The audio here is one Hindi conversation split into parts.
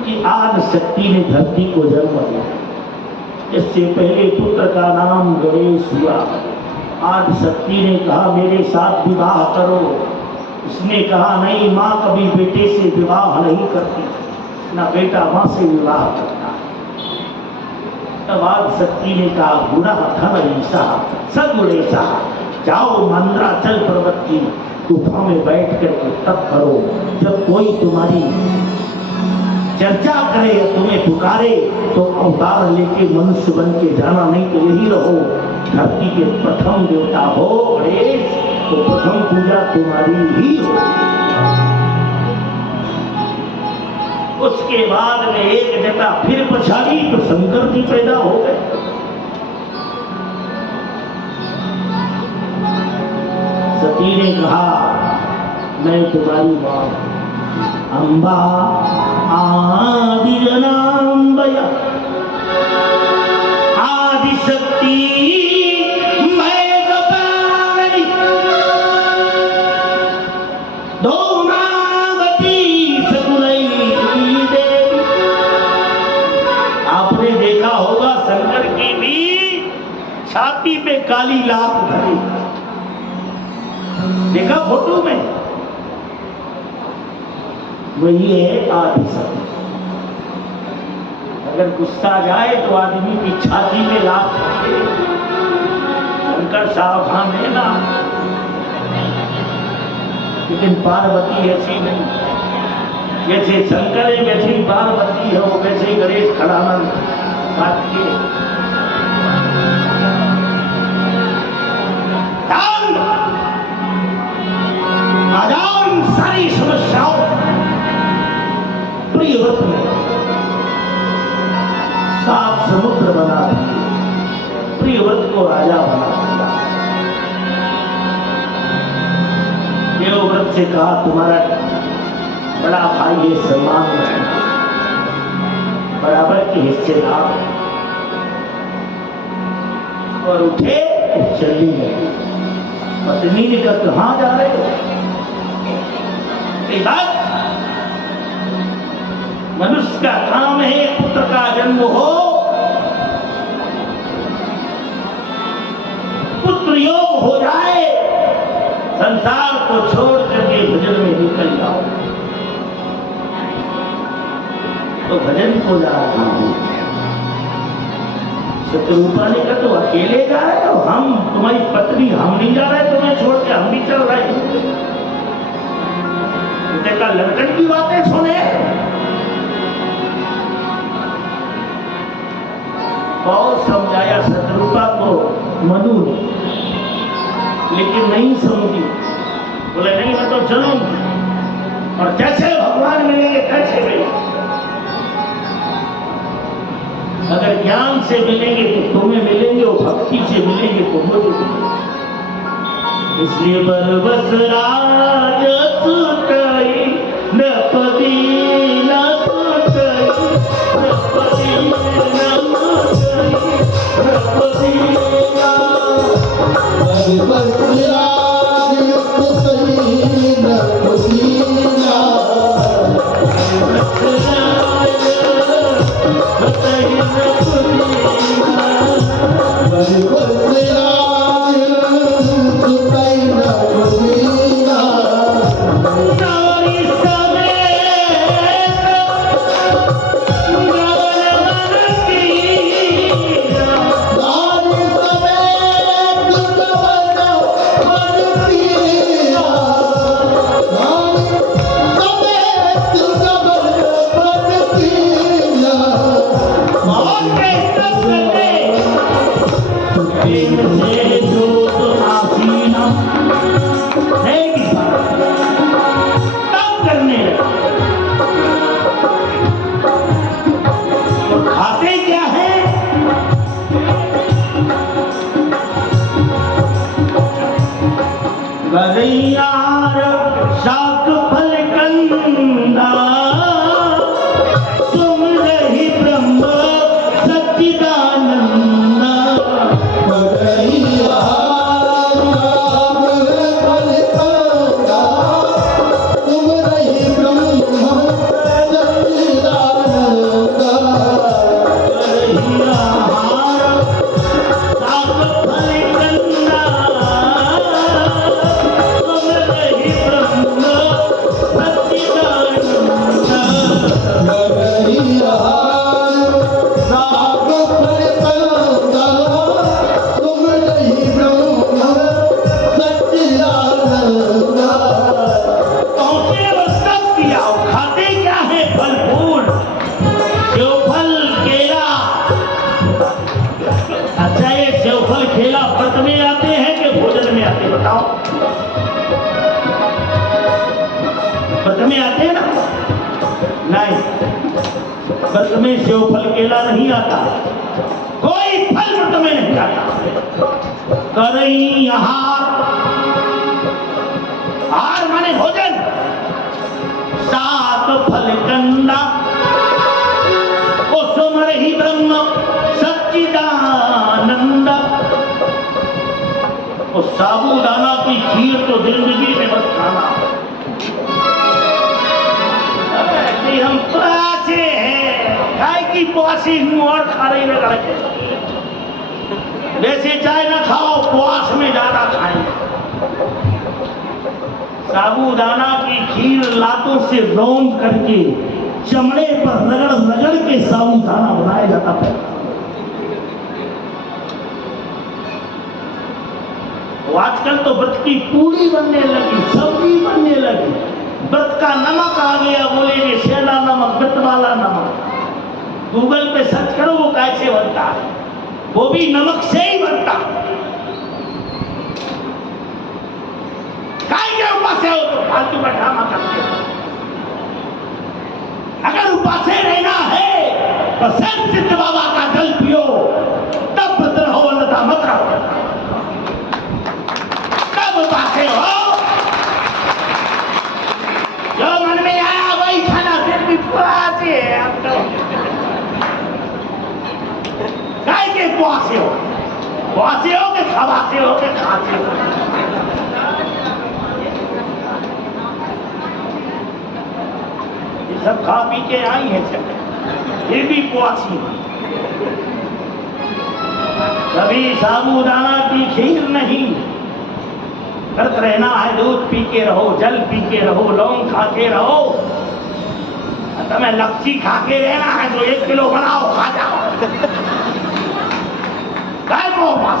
कि आदि शक्ति ने धरती को जन्म दिया। इससे पहले पुत्र का नाम गणेश हुआ। आदि शक्ति ने कहा मेरे साथ विवाह करो। उसने कहा नहीं, माँ कभी बेटे से विवाह नहीं करती, ना बेटा माँ से विवाह करता। तब आदि शक्ति ने कहा गुणा धन ऐसा सगुण ऐसा, जाओ मंद्राचल पर्वत की गुफा में बैठ कर तप करो। जब कोई तुम्हारी चर्चा करे या तुम्हें पुकारे तो अवतार लेके मनुष्य बन के जाना, नहीं तो यही रहो। धरती के प्रथम देवता हो गणेश, तो प्रथम पूजा तुम्हारी ही हो। उसके बाद में एक जटा फिर पछाड़ी तो शंकर जी पैदा हो गए। सती ने कहा मैं तुम्हारी मां अम्बा आदि जनाम्बया आदि शक्ति मैं गपावनी धूमावती सकुलई देवी। आपने देखा होगा शंकर की भी छाती पे काली लात धरी, देखा फोटो में, वही है आदि शक्ति। अगर गुस्सा जाए तो आदमी की छाती में लात रखे। शंकर सावधान है ना, लेकिन पार्वती ऐसी नहीं। जैसे शंकर है वैसे ही पार्वती है, वैसे ही गणेश खड़ाना काट के सारी समस्याओं प्रियव्रत में सात समुद्र बना दिए, प्रियव्रत को राजा बना दिया। देवव्रत से कहा तुम्हारा बड़ा भाई है, सम्मान रखना, बराबर के हिस्सेदार। और उठे चलने लगे। पत्नी ने कहा कहां जा रहे हो? बात मनुष्य का काम है पुत्र का जन्म हो, पुत्र योग हो जाए, संसार को छोड़ करके भजन में निकल जाओ। तो भजन को जा रहा हूं। शत्रुपा ने कहा तो अकेले जा रहे हो? हम तुम्हारी पत्नी हम नहीं जा रहे, तुम्हें छोड़ के हम भी चल रहे हैं। देखा लड़कन की बातें सुने, बहुत समझाया शत्रुपा को मनु ने, लेकिन नहीं समझी। बोले नहीं मैं तो चलूंगी, और जैसे भगवान मिलेंगे कैसे मिलेंगे। अगर ज्ञान से मिलेंगे तो तुम्हें मिलेंगे, और भक्ति से मिलेंगे तो मुझे मिलेंगे। इसलिए बरबस राज सुतई नपदी न सुतई, नपदी न सुतई, नपदी बरबस राज सुतई नपदी न No! व्रत में आते हैं ना, नहीं, व्रत में सेव फल केला नहीं आता, कोई फल व्रत में नहीं आता। करई आहार, आहार माने भोजन, सात फल कंदा, सुमर ही ब्रह्म सच्चिदानंद। और साबूदाना की खीर तो जिंदगी में मत खाना। हम प्यासे हैं, गाय की प्यासी हूं और खा रही लगा के, वैसे चाय ना खाओ, उपवास में ज्यादा खाएं। साबूदाना की खीर लातों से रौंद करके चमड़े पर रगड़ रगड़ के साबूदाना बनाया जाता है। आजकल तो व्रत की पूरी बनने लगी, सब्जी बनने लगी, व्रत का नमक आ गया, बोलेंगे सेला नमक, व्रत वाला नमक। गूगल पे सर्च करो वो कैसे बनता है, वो भी नमक से ही बनता। काय के उपास हो तो फालतू का ड्रामा करते हो। अगर उपासे रहना है तो संत सिद्ध बाबा का जल पियो, तब व्रत रहो, अन्यथा मत रहो। तब उपासे हो, जो मन में आया वही खाना, फिर भी उपासे है आप तो। काय के उपासे हो, उपासे हो के खवासे हो के खाते हो। सब खा पी के आई है, सब ये भी उपवासी। कभी साबूदाना की खीर नहीं, व्रत रहना है, दूध पी के रहो, जल पी के रहो, लौंग खा के रहो। तुम्हें लपसी खा के रहना है तो 1 किलो बनाओ, खा जाओ। काय को उपवास,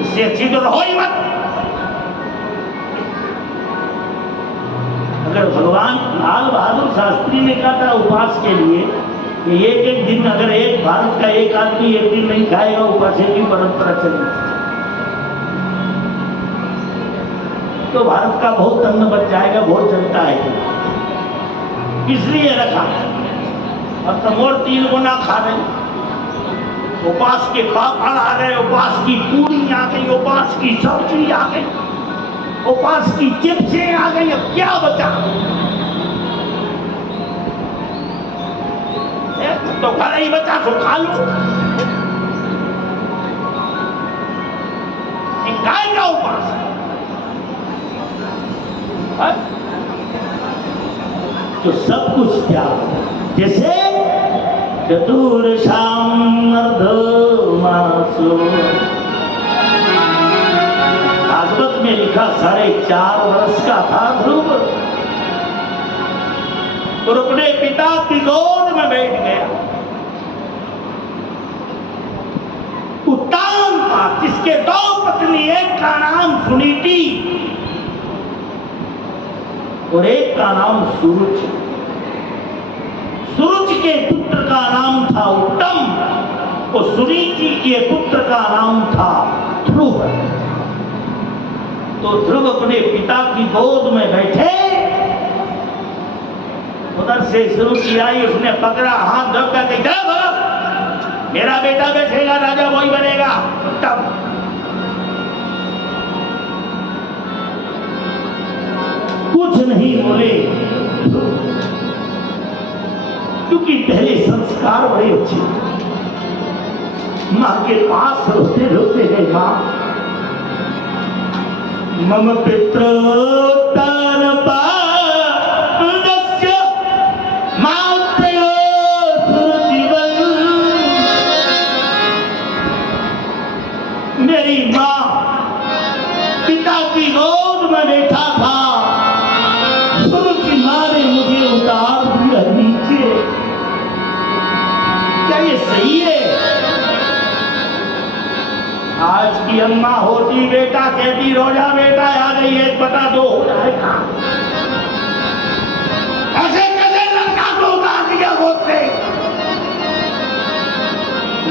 इससे अच्छी तो रहो ही मत। अगर भगवान लाल बहादुर शास्त्री ने कहा था उपवास के लिए कि एक दिन, अगर एक भारत का एक आदमी एक दिन नहीं खाएगा, उपवास की परंपरा चली, तो भारत का बहुत अन्न बच जाएगा, बहुत जनता है। इसलिए रखा। अब तो मोर 3 गुना खा रहे, उपवास के पापड़ आ गए, उपवास की पूरी आ गई, उपवास की सब्जी आ गई, उपवास की चिप्सें आ गई। अब क्या बचा? तो घर ही बचा तो खा लो। गाय का उपवास तो सब कुछ त्याग, जैसे चतुर्शाम अर्धमासो, भागवत में लिखा 4.5 वर्ष का था ध्रुव, और अपने पिता की गोद में बैठ गया। उत्तान था, जिसके 2 पत्नी, एक का नाम सुनीति और एक का नाम सुरुच। सुरुच के पुत्र का नाम था उत्तम और सुनीति के पुत्र का नाम था ध्रुव। तो ध्रुव अपने पिता की गोद में बैठे, उधर से सुरुचि आई, उसने पकड़ा, हाथ धक्का के मेरा बेटा बैठेगा, राजा वही बनेगा। तब कुछ नहीं बोले, क्योंकि पहले संस्कार बड़े अच्छे। मां के पास रोते रोते गए, मां मम पित्रोत्तान पादस्य मात्रयो सुरजीवन। मेरी मां पिता की गोद में बैठा था, सुरुचि मां ने मुझे उतार दिया नीचे। क्या ये सही है? आज की अम्मा होती बेटा कहती रोजा बेटा आ गई 1/2 हो जाएगा। ऐसे कैसे लड़का को उतार दिया होते?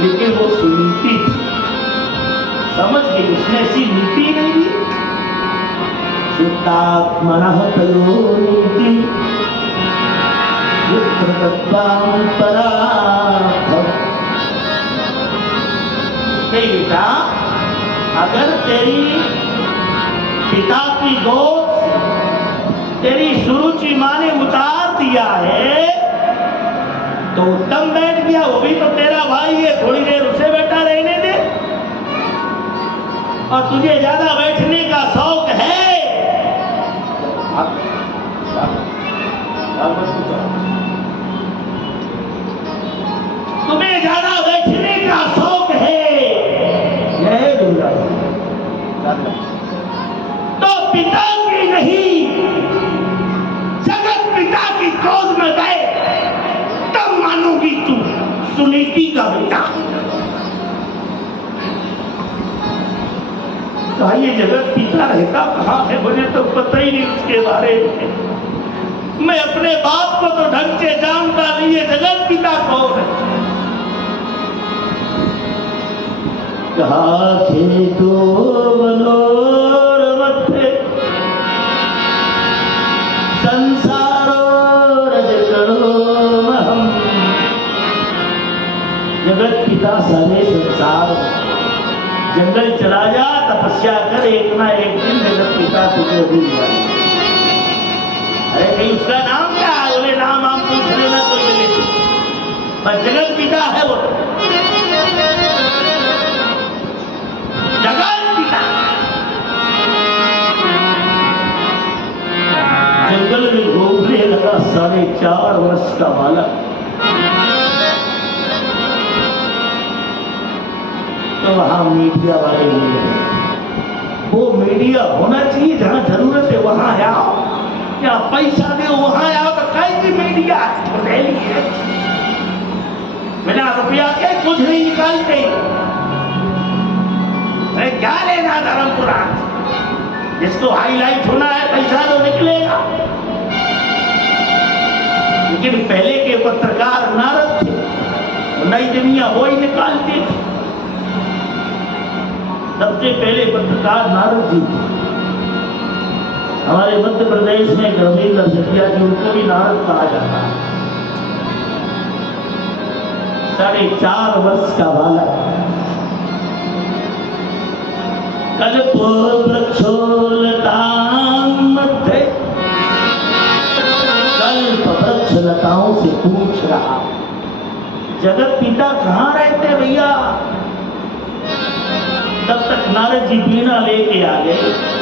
लेकिन वो सुनीति समझ गई, उसने ऐसी नीति नहीं दी। चित्तात्मनः तयोनीति युद्धतत्त्वां पराभव। बेटा, अगर तेरी पिता की गोद तेरी सुरुचि माँ ने उतार दिया है तो उत्तम बैठ गया, वो भी तो तेरा भाई है, थोड़ी देर उसे बैठा रहने दे। और तुझे ज्यादा बैठने का शौक है, तुम्हें ज्यादा बैठने का शौक है, यह दुर्गा तो पिता की नहीं जगत पिता की गोद में गए तब मानोगी तू सुनीति का बेटा। ये जगत पिता रहता कहाँ है, मुझे तो पता ही नहीं उसके बारे में। मैं अपने बाप को तो ढंग से जानता नहीं है, जगत पिता कौन है। कहा खेतो मनोरमथे संसारो रजकणोमहम्। जगत पिता सारे संसार, जंगल चला जा, तपस्या कर, एक ना एक दिन जगत पिता तुझे मिल जाए। अरे कहीं उसका नाम क्या है, बोले नाम आप पूछ लेना कोई मिले, पर जगत पिता है वो, जगत पिता। जंगल में घूमने लगा 4.5 वर्ष का बालक, तो वहां मीडिया वाले मिले। वो मीडिया होना चाहिए जहां जरूरत है वहां आओ, या पैसा दे वहां आओ, तो कहीं की मीडिया है, बिना रुपया के कुछ नहीं निकालते। क्या लेना धर्मपुरा, जिसको हाईलाइट होना है पैसा तो निकलेगा। लेकिन पहले के पत्रकार नारद थे, नई दुनिया वो ही निकालते थे। सबसे पहले पत्रकार नारद जी थे। हमारे मध्य प्रदेश में गंभीर सेठिया जी, उनको भी नारद कहा जाता है। 4.5 वर्ष का बालक, कल्पो वृक्षोलतां मध्ये, कल्प वृक्ष लताओं से पूछ रहा, जगत पिता कहाँ रहते भैया। तब तक नारद जी बीणा लेके आ गए।